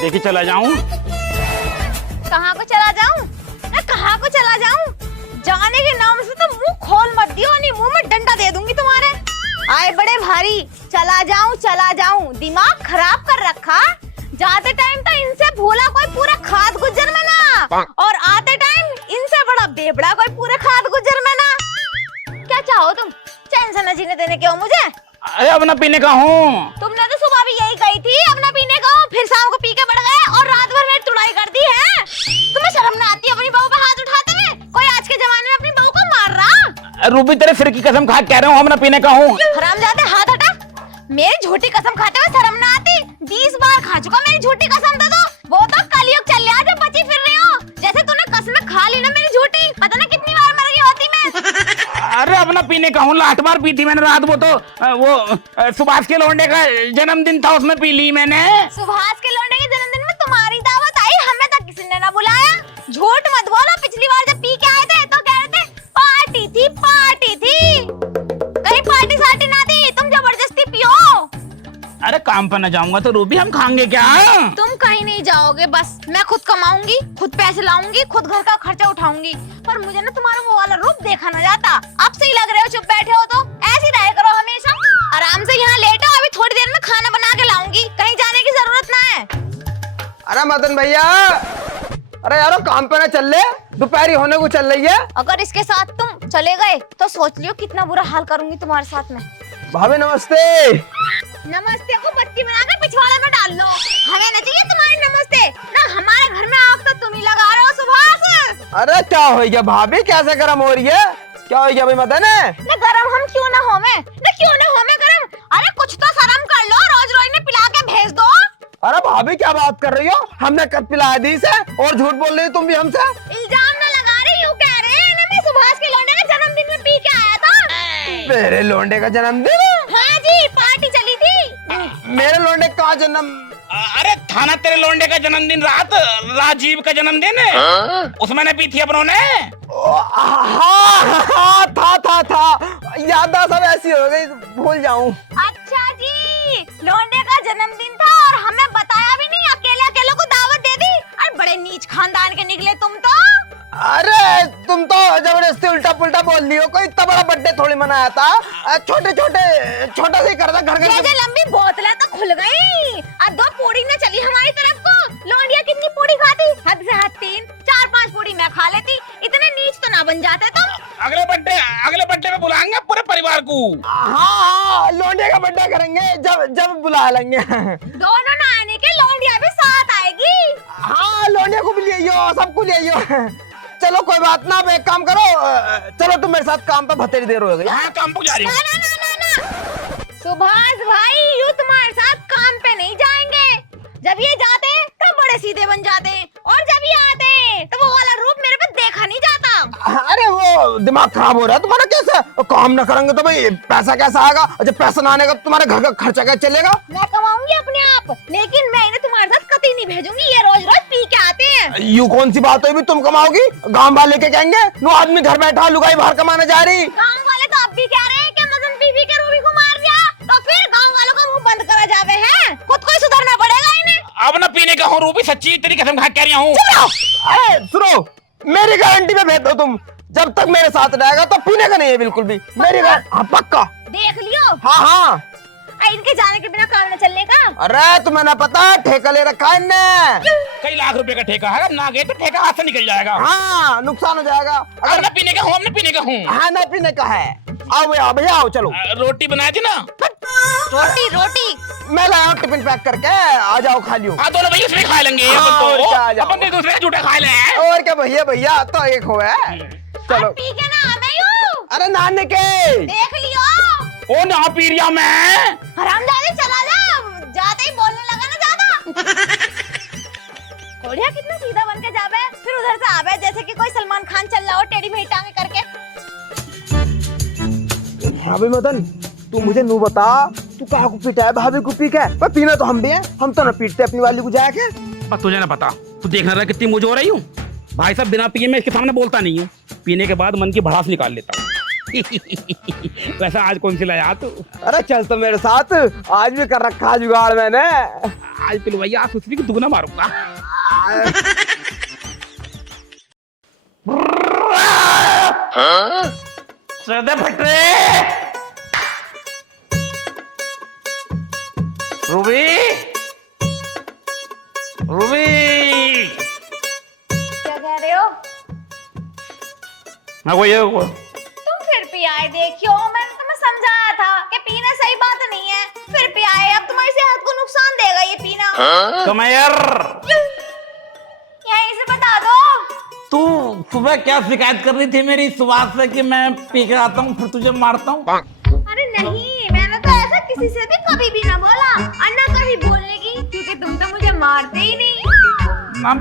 देखी चला जाऊं। कहाँ को चला जाऊं? मैं कहाँ को चला जाऊं? जाने के नाम से तो मुंह खोल मत दियो, नहीं मुंह में डंडा दे दूंगी तुम्हारे। आए बड़े भारी, चला जाऊं, दिमाग खराब कर रखा। जाते टाइम तो इनसे भूला कोई पूरा खाद गुजर में ना, और आते टाइम इनसे बड़ा बेबड़ा कोई पूरे खाद गुजर में ना। क्या चाहो तुम? चैन से न जीने देने के हो मुझे? अरे अब ना पीने का हूँ। तुमने तो सुबह भी यही कही थी अब ना पीने का हो, फिर शाम को पी के बढ़ गए और रात भर मेरी तुड़ाई कर दी है। तुम्हें शर्म ना आती अपनी बहू पे हाथ उठाते हुए? कोई आज के जमाने में अपनी बहू को मार रहा? रूबी तेरे सिर की कसम खा कह रहा हूँ, हम ना पीने का हूँ। हरामजादे हाथ हटा। मेरी झूठी कसम खाते हुए शर्म ना आती? 20 बार खा चुका मेरी झूठी कसम तो वो तो कलयुग चल रहा जब बची फिर रही हो। जैसे तूने कसम खा ली ना मेरी झूठी, पता ना कितनी बार मर गई होती मैं। अरे अब ना पीने का हूँ, 8 बार पी थी मैंने रात। वो तो सुभाष के लौंडे का जन्मदिन था, उसमें पी ली मैंने। सुभाष के लौंडे के जन्मदिन में तुम्हारी दावत आई, हमें तो किसी ने ना बुलाया। झूठ मत बोलो, पिछली बार जब पी के आए थे तो कह रहे थे पार्टी थी। कहीं पार्टी सार्टी ना थी, तुम जबरदस्ती पियो। अरे काम पर न जाऊंगा तो रूबी हम खाएंगे क्या? तुम कहीं नहीं जाओगे, बस मैं खुद कमाऊंगी, खुद पैसे लाऊंगी, खुद घर का खर्चा उठाऊंगी। पर मुझे ना तुम्हारा वो वाला रूप देखा ना जाता। अब सही लग रहे हो, चुप बैठे हो तो ऐसे रहा करो हमेशा। आराम से यहाँ लेटो, अभी थोड़ी देर में खाना बना के लाऊंगी, कहीं जाने की जरूरत ना है। अरे मदन भैया, अरे यारो काम पे ना चल ले, दोपहरी होने को चल रही है। अगर इसके साथ तुम चले गए तो सोच लियो कितना बुरा हाल करूंगी तुम्हारे साथ में। भाभी नमस्ते। नमस्ते को बत्ती बनाकर पिछवाड़े में डाल लो, हमें न चाहिए तुम्हारी नमस्ते। ना हमारे घर में आग तो तुम ही लगा रहे हो सुभाष। अरे क्या हो गया भाभी, कैसे गर्म हो रही है? क्या हो गया भाई मदन? ना गरम हम क्यों ना हो मैं गरम। अरे कुछ तो शर्म कर लो, रोज रोज ने पिला के भेज दो। अरे भाभी क्या बात कर रही हो? हमने कब पिला दी से और झूठ बोल रही हो तुम भी हमसे। इल्जाम ना लगा रही, यूं कह रहे हैं ना मैं सुभाष के लौंडे का जन्मदिन में पी के आया था। मेरे लौंडे का जन्मदिन? हाँ जी, पार्टी चली थी। मेरे लौंडे का जन्म? अरे था ना तेरे लौंडे का जन्मदिन, रात राजीव का जन्मदिन है, उसमें ने पी थी अपनों ने। हाँ था याददाश्त सब ऐसी हो गई, भूल जाऊं। अच्छा जी, लौंडे का जन्मदिन था और हमें बताया भी नहीं, अकेले को दावत दे दी। अरे बड़े नीच खानदान के निकले तुम तो। अरे तुम तो जबरदस्ती उल्टा पुल्टा बोल रही हो, कोई इतना बड़ा बर्थडे थोड़ी मनाया था। छोटा से ही कर था घर ये लंबी बोतलें तो खुल गई। अब 2 पूड़ी न चली हमारी तरफ को। लौंडिया कितनी पूड़ी खाती? हद से हद 3, 4, 5 पूड़ी मैं खा लेती। इतने नीच तो ना बन जाते तुम। अगले बर्थडे में बुलाएंगे पूरे परिवार को। हाँ, लौंडे का बर्थडे करेंगे, जब बुला लेंगे। दोनों ना आने के, लौंडिया भी साथ आएगी। हाँ, लौंडे को भी ले आइयो, सबको ले आइयो। चलो कोई बात ना, अब एक काम करो, चलो तुम मेरे साथ काम पे बतेरी देर हो गई। हाँ, काम पे जा रही हूँ। ना। सुभाष भाई, यूं तुम्हारे साथ काम पे नहीं जाएंगे। जब ये जाते हैं तो बड़े सीधे बन जाते हैं, और जब ये आते हैं तो वो वाला रूप मेरे पे देखा नहीं जाता। अरे वो दिमाग खराब हो रहा है तुम्हारा। कैसे काम ना करेंगे तो भाई पैसा कैसा आएगा? जब पैसा ना आने का तुम्हारे घर का खर्चा कैसे चलेगा? मैं कमाऊंगी अपने आप, लेकिन मैं इन्हें तुम्हारे साथ कतई नहीं भेजूंगी। ये रोज रोज पी के आते हैं। यूं कौन सी बात हुई, तुम कमाओगी? गांव वाले के कहेंगे नो आदमी घर बैठा, लुगाई बाहर कमाने जा रही। गाँव वाले तो अब भी कह रहे हैं कि मदन पी के रूबी को मार दिया, तो फिर गाँव वालों का मुंह बंद करा जावे है। खुद को ही सुधरना पड़ेगा इन्हें। अब ना पीने का हूँ रूबी, सच्ची तेरी कसम खा कह रही हूँ। अरे सुनो, मेरी गारंटी पे भेज दो तुम, जब तक मेरे साथ रहेगा तो पीने का नहीं है बिल्कुल भी। मेरी हाँ पक्का। देख लियो। हाँ। इनके जाने के बिना काम न चलने का। अरे तुम्हें ना पता, ठेका ले रखा है इनने। कई लाख रुपए का ठेका है, ना गए तो ठेका हाथ से निकल जाएगा। हाँ, नुकसान हो जाएगा। अगर ना पीने का हूँ, हमने पीने का हूँ। हाँ, ना पीने का है। आओ भैया आओ, चलो। रोटी बनाई थी ना? रोटी मैं लाया हूँ टिफिन पैक करके, आ जाओ खा लियो। हाँ, दोनों भैया उसमें खा लेंगे। अपन एक दूसरे झूठे खा ले। और क्या भैया तो एक हो है। चलो पी के ना मैं यूं। अरे नाने के देख लियो। ओ ना पी रिया मैं। हरामजादे चला जा, जाते ही बोलने लगा ना ज्यादा। कोढ़िया कितना सीधा बन के जावे, फिर उधर से आवे जैसे कि कोई सलमान खान चल रहा हो टेढ़ी मेढ़ी टांगे करके। हाँ भाई मदन, तू मुझे नू बता, तू कहाँ को पीटा है? भाभी को पी के? पर पीना तो हम भी हैं, हम तो ना पीटते अपनी वाली को जाके। पर तुझे ना पता, तू देखना रहा कितनी मुझे हो रही हूँ। भाई साहब बिना पिए मैं इसके सामने बोलता नहीं हूँ, पीने के बाद मन की भड़ास निकाल लेता हूँ। वैसा आज कौन सी लाया तू? अरे चल तो मेरे साथ, आज भी कर रखा जुगाड़ मैंने। आज पिलवाई, आज सुसरी की दुगना मारूंगा। सदा फटरे रूबी, रूबी क्या कह रहे हो? मैं वो ये तुम फिर भी आए, देखियो मैंने तुम्हें समझाया था कि पीना सही बात नहीं है, फिर भी आए। अब तुम्हारी सेहत को नुकसान देगा ये पीना। तो मैं यार यहीं से बता दो। तू सुबह क्या शिकायत कर रही थी मेरी सुबह से कि मैं पी के आता हूँ फिर तुझे मारता हूँ? अरे नहीं, मैंने तो ऐसा किसी से भी कभी भी ना बोला और ना कभी बोलने की, क्योंकि तुम तो मुझे मारते ही नहीं। ना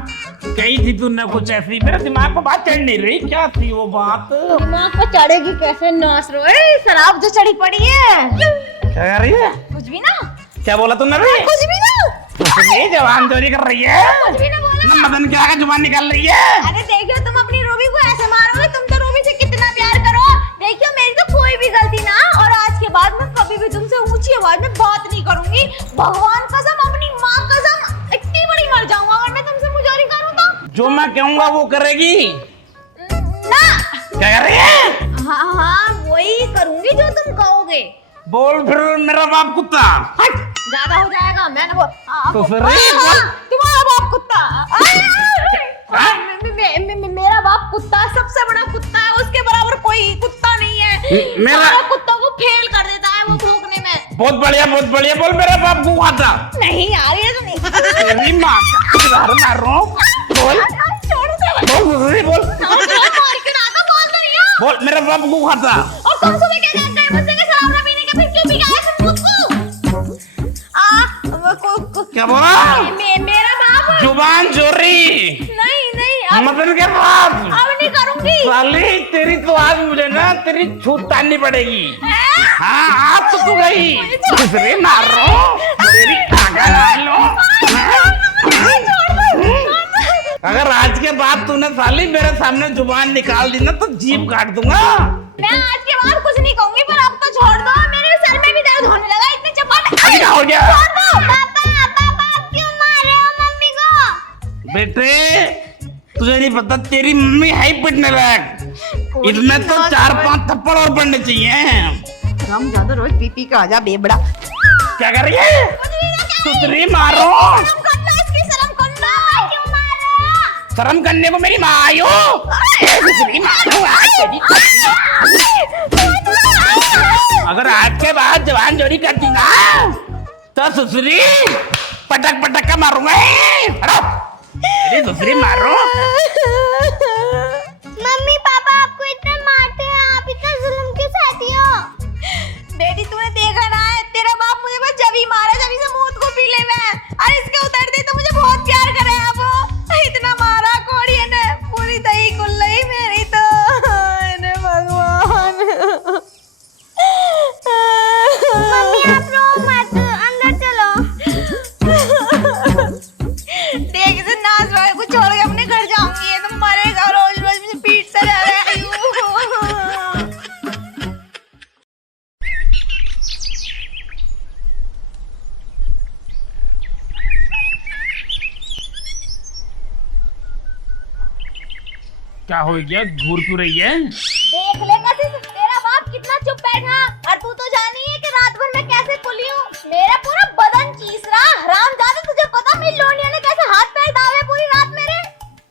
कही थी तूने कुछ ऐसी, मेरे दिमाग पर बात चढ़ नहीं रही, क्या थी वो बात? दिमाग पर चढ़ेगी कैसे नास रो, शराब जो चढ़ी पड़ी है। क्या कर रही है? कुछ भी ना। क्या बोला तुमने भी? कुछ भी ना। ये जवान चोरी कर रही है। कुछ भी ना बोला। ना मदन क्या जुबान निकाल रही है। अरे देखियो, तुम अपनी रूबी को ऐसे मारोगे, तुम तो रूबी से कितना प्यार करो। देखियो मेरी तो कोई भी गलती ना, और आज के बाद मैं कभी भी तुमसे ऊंची आवाज में बात नहीं करूंगी। भगवान कसम, अपनी माँ कसम, इतनी बड़ी मर जाऊंगा अगर मैं तुमसे मुजोरी करूँ तो। जो मैं कहूँगा वो करेगी ना। क्या कर रही है? हाँ हाँ, वही करूंगी जो तुम कहोगे। बोल फिर मेरा बाप कुत्ता। हट, ज्यादा हो जाएगा। मैंने वो तो फिर तुम्हारा बाप कुत्ता। मेरा बाप कुत्ता सबसे बड़ा कुत्ता है, उसके बराबर कोई कुत्ता नहीं है। मेरा कुत्तों को फेल कर देता है वो भौंकने में। बहुत बढ़िया, बहुत बढ़िया। बोल मेरा बाप को खाता नहीं यार, ये तो नहीं। तेरी माँ का मार रहा हूँ। बोल बोल बोल मार के ना बोल तो नहीं है। बोल मेरा बाप को खाता। और तुम सुबह क्या जानते हैं मुझसे कि शराब ना पीने का, फिर क्यों पी के आए तुम खुद को? क्या बोला? मेरा बाप जुबान चोरी नहीं नहीं, मदन के बाप। अब नहीं करूंगी। साली तेरी तो आज मुझे ना तेरी छूट ताननी पड़ेगी। हाँ आज तो तू गई, दूसरे मार रहा हूँ तेरी टांगा ला लो। अगर आज के बाद तूने साली मेरे सामने जुबान निकाल दी ना तो जीभ काट दूंगा। मैं आज के बाद कुछ नहीं कहूंगी, पर अब तो छोड़ दो। मेरे सर में भी दर्द होने लगा इतने चपाट। अभी क्या हो गया? छोड़ दो। पापा पापा क्यों मार रहे हो मम्मी को? बेटे तुझे नहीं पता तेरी मम्मी है ही पिटने लायक, इसमें तो 4-5 थप्पड़ और पड़ने चाहिए। हम ज्यादा रोज पीपी का आजा बेबड़ा। क्या कर रही है? सुतरी मारो। शर्म करने को मेरी माँ आई हो। अगर आज के बाद जवान चोरी करती ना तो सुसरी पटक पटक का मारूंगा। मेरी सुसरी मारो। मम्मी पापा आपको इतना मारते हैं, आप इतना जुल्म क्यों सहती हो? बेटी तूने देखा ना है, तेरा बाप मुझे बस जब ही मारा जब ही से मौत को पी ले मैं, और इसके उतर दे तो मुझे बहुत प्यार करे है वो। इतना मारा कोड़ी ने, पूरी दही खुल गई मेरी तो। इन्हें भगवान। मम्मी आप रो मत, अंदर चलो। देख इसे नाच रहा है, कुछ छोड़ के अपने घर जाऊंगी। ये तो मरेगा, रोज रोज मुझे पीटता जा रहा है। क्या हो गया? घूर क्यों रही है? देख ले कसिस, तेरा बाप कितना चुप बैठा, और तू तो जानी है कि रात भर मैं कैसे कुली हूँ। मेरा पूरा बदन चीस रहा। हरामजादा, तुझे पता मेरी लोनिया ने कैसे हाथ पैर दावे पूरी रात मेरे?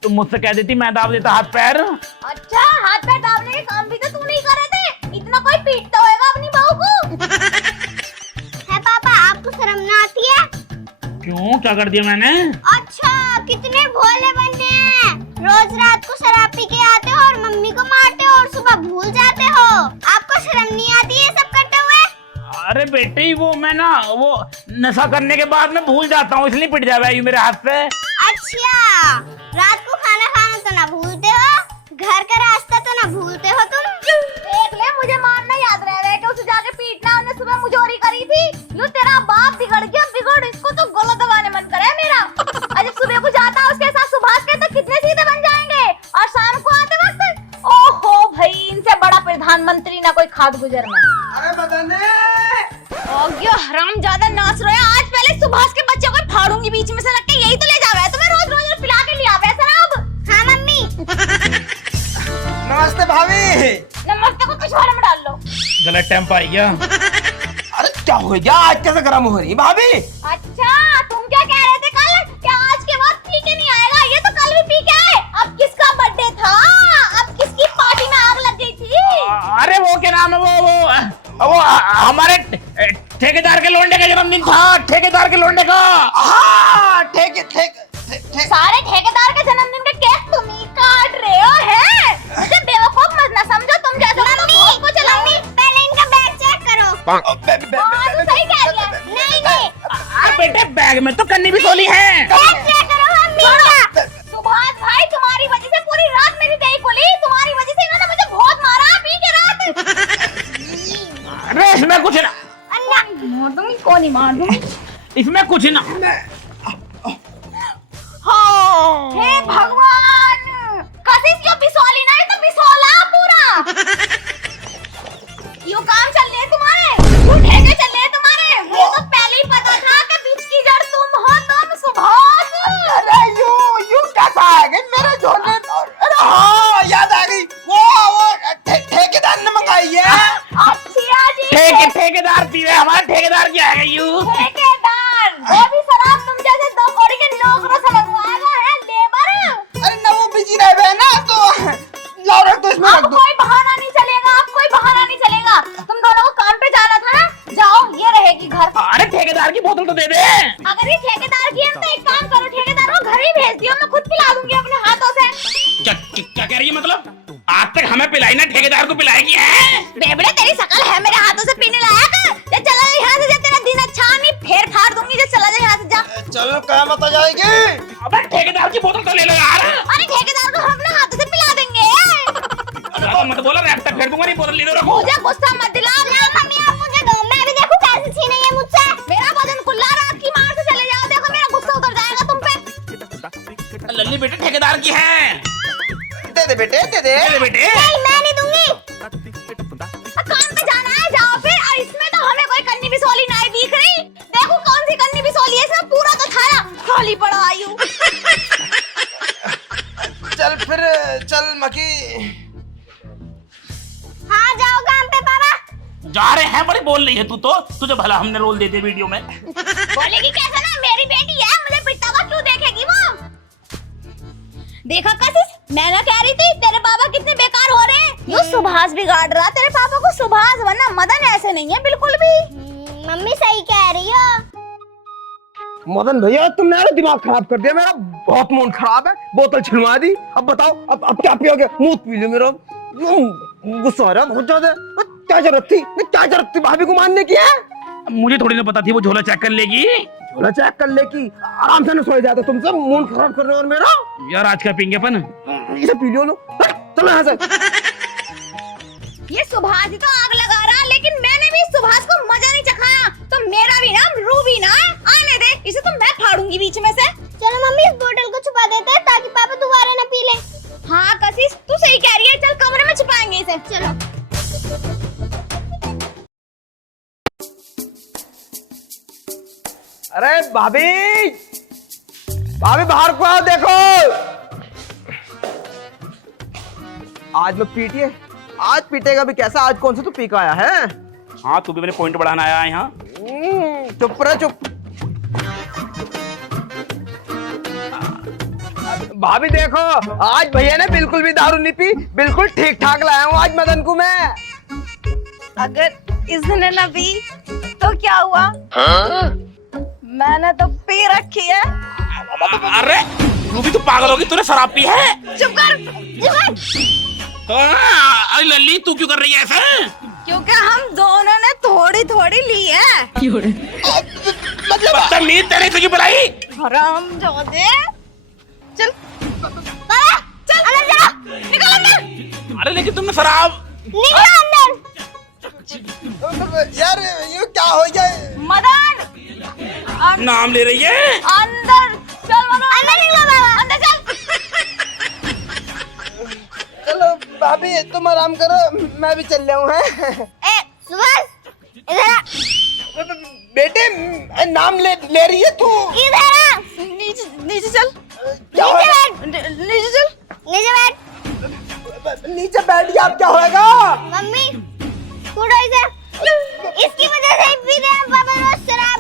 तुम मुझसे कह देती मैं दाब देता हाथ पैर। अच्छा, हाथ पैर दाबने के काम भी तो तू नहीं करे थे। इतना कोई पीटता होगा अपनी बहू को? है पापा, आपको शर्म ना आती है? क्यों, क्या कर दिया मैंने? अच्छा, कितने भोले बनते हैं। रोज रात को शराब पी के आते हो और मम्मी को मारते हो और सुबह भूल जाते हो। आपको शर्म नहीं आती है सब करते हुए? अरे बेटे वो मैं ना वो नशा करने के बाद मैं भूल जाता हूँ, इसलिए पिट जावे यू मेरे हाथ से। अच्छा, रात को खाना खाना तो ना भूलते हो, घर का रास्ता तो ना भूलते हो तुम। देख ले, मुझे मारना याद रह रहा है कि उसे जाके पीटना, उन्हें सुबह मुजोरी करी थी। यूँ तेरा बाप बिगड़ गया, बिगड़ इसको तो गला दबाने मन करे मेरा। अजब सुबह को जाता उसके साथ सुभाष के तो कितने सीधे बन जाएंगे, और शाम को आते वक्त ओहो भाई, इनसे बड़ा प्रधानमंत्री ना कोई खाद गुजर में। अरे बदने हरामजादा नाच रहा है। आज पहले सुभाष के बच्चे को फाड़ूंगी। दूंगी बीच में से लग के, यही तो ले जावे तुम्हें रोज रोज पिला के लिया वैसे ना अब। हाँ मम्मी। नमस्ते भाभी। नमस्ते को पिछवाड़े में डाल लो। गलत टाइम पर आई क्या? अरे क्या हो गया, आज कैसे गर्म हो रही भाभी? अच्छा तुम क्या कह रहे थे कल कि आज के बाद पी के नहीं आएगा, ये तो कल भी पी के आए। अब किसका बर्थडे था, अब किसकी पार्टी में आग लग गई थी? अरे वो क्या नाम है, वो हमारे ठेकेदार के लोंडे का जन्मदिन था, ठेकेदार के लोंडे का। हाँ सारे ठेकेदार के जन्मदिन का केक तुम ही काट रहे हो है? मुझे बेवकूफ मत ना समझो, तुम जैसे लोगों को चलाऊंगी। पहले इनका बैग चेक करो। हाँ तो सही कह रही है। नहीं बेटे बैग में तो कन्नी भी सोली है। बैग चेक करो मम्मी का। सुभाष भाई तुम्हारी वजह से पूरी रात मेरी दही खुली, तुम्हारी वजह से इन्होंने मुझे बहुत मारा पी के रात। अरे इसमें कुछ ना, मार दूंगी, कौन ही मार दूंगी। इसमें कुछ ना। हे भगवान, कसिस यो बिसौली ना, ये तो बिसौला पूरा। यो काम चल रहे हैं तुम्हारे, यो ठेके चल रहे हैं तुम्हारे। मुझे तो पहले ही पता था कि बीच की जड़ तुम हो, तुम सुभाष। अरे यू कैसा आ गई मेरे झोले? अरे हाँ याद आ गई, वो ठेकेदार ने मंगाई है। अच्छा जी। ठेकेदार पी रहे, हमारा ठेकेदार क्या है यू? ठेकेदार वो भी शराब तुम जैसे दो कौड़ी के नौकरों से मंगवाएगा है, लेबर। अरे ना वो बिजी रह गए ना, तो लाओ रख दो इसमें, रख अब दो। कोई बहाना नहीं चलेगा, अब कोई बहाना नहीं चलेगा। तुम दोनों को काम पे जाना था ना, जाओ ये रहेगी घर। अरे ठेकेदार की बोतल तो दे दे। अगर ये ठेकेदार की है तो एक काम करो, ठेकेदार को घर ही भेज दियो, मैं खुद पिला दूंगी अपने हाथों से। क्या कह रही है मतलब? आज तक हमें पिलाई ना, ठेकेदार को पिलाएगी है? बेबड़े तेरी शकल है मेरे हाथों से पीने लायक। ये चला जा यहाँ से, जब तेरा दिन अच्छा नहीं फेर फाड़ दूंगी। जो चला जा यहाँ से, जा। चलो क्या मत आ जाएगी। अबे ठेकेदार की बोतल तो ले लो यार। अरे ठेकेदार को हम अपने हाथों से पिला देंगे। ज्यादा मत बोलो, रैप्टर फेर दूंगा। नहीं बोतल ले लो, रखो। मुझे गुस्सा मत दिलाओ। मम्मी आप मुझे दो, मैं भी देखूं कैसे छीने ये मुझसे। मेरा बदन खुला रात की मार से चले जाओ, देखो मेरा गुस्सा उतर जाएगा तुम पे। लल्ली बेटे ठेकेदार की है, दे दे बेटे, दे दे। दे दे बेटे। नहीं मैं नहीं दूंगी। काम पे जाना है, जाओ फिर। और इसमें तो हमें कोई कन्नी बिसौली नहीं दिख रही। देखो कौन सी कन्नी बिसौली है, इसमें पूरा तो खाया खाली पड़ा आयु। चल फिर चल मकी। हाँ जाओ काम पे पापा। जा रहे हैं, बड़ी बोल रही है तू तो। तुझे भला हमने रोल दे दिया वीडियो में। बोलेगी कैसे ना, मेरी बेटी है, मुझे पिटता हुआ क्यों देखेगी वो? देखा कशिश, मैं ना कह रही थी तेरे पापा कितने बेकार हो रहे हैं। यो सुभाष बिगाड़ रहा तेरे पापा को। सुभाष वरना मदन ऐसे नहीं है बिल्कुल भी। मम्मी सही कह रही हो। मदन भैया तुमने यार दिमाग खराब कर दिया मेरा, बहुत मूड खराब है। बोतल छिलवा दी, अब बताओ अब क्या पियोगे? मुंह पी लो मेरा, गुस्सा आ रहा है बहुत ज्यादा। क्या जरूरत थी भाभी को मानने की है? मुझे थोड़ी ना पता थी वो झोला चेक कर लेगी। झोला चेक कर ले की आराम से न सोए जाते, तुमसे मूड खराब कर रहे हो और मेरा। यार आज क्या पीएंगे अपन? इसे पी लो। चलो यहाँ से। ये सुभाष ही तो आग लगा रहा, लेकिन मैंने भी सुभाष को मजा नहीं चखाया, तो मेरा भी नाम रूबी ना है। आने दे, इसे तो मैं फाड़ूंगी बीच में से। चलो मम्मी इस बोतल को छुपा देते हैं ताकि पापा दोबारा न पी ले। हाँ कशिश तू सही कह रही है, चल कमरे में छुपाएंगे इसे। चलो अरे भाभी, भाभी बाहर को आओ, देखो आज मैं पीटिए। आज पीटेगा भी कैसा? आज कौन सा तू पी का आया है? हाँ तू भी मेरे पॉइंट बढ़ाना आया है यहाँ। चुप रहे, चुप। भाभी देखो, आज भैया ने बिल्कुल भी दारू नहीं पी, बिल्कुल ठीक ठाक लाया हूँ आज मदन को मैं। अगर इसने न पी तो क्या हुआ? मैंने तो पी रखी है। अरे तू भी तो पागल होगी, तूने शराब पी है? चुप कर। अरे लल्ली तू क्यों कर रही है ऐसा? क्योंकि हम दोनों ने थोड़ी थोड़ी ली है। मतलब बदतमीज, तेरे से क्यों बुलाई? हराम जादे। चल बाबा, चल अंदर जा, निकल अंदर। अरे लेकिन तुमने शराब। निकल अंदर। यार ये क्या हो गया? मदन नाम ले रही है। अंदर चल मदन, अंदर निकलो बाबा, अंदर चल। चलो भाभी तुम आराम करो, मैं भी चल रहा हूँ। ए सुभाष इधर आ। बेटे नाम ले रही है तू? इधर आ। नीचे बैठ गया, अब क्या होएगा? मम्मी कुड़ो इसे, इसकी वजह से ही पी रहे हैं पापा रोज शराब।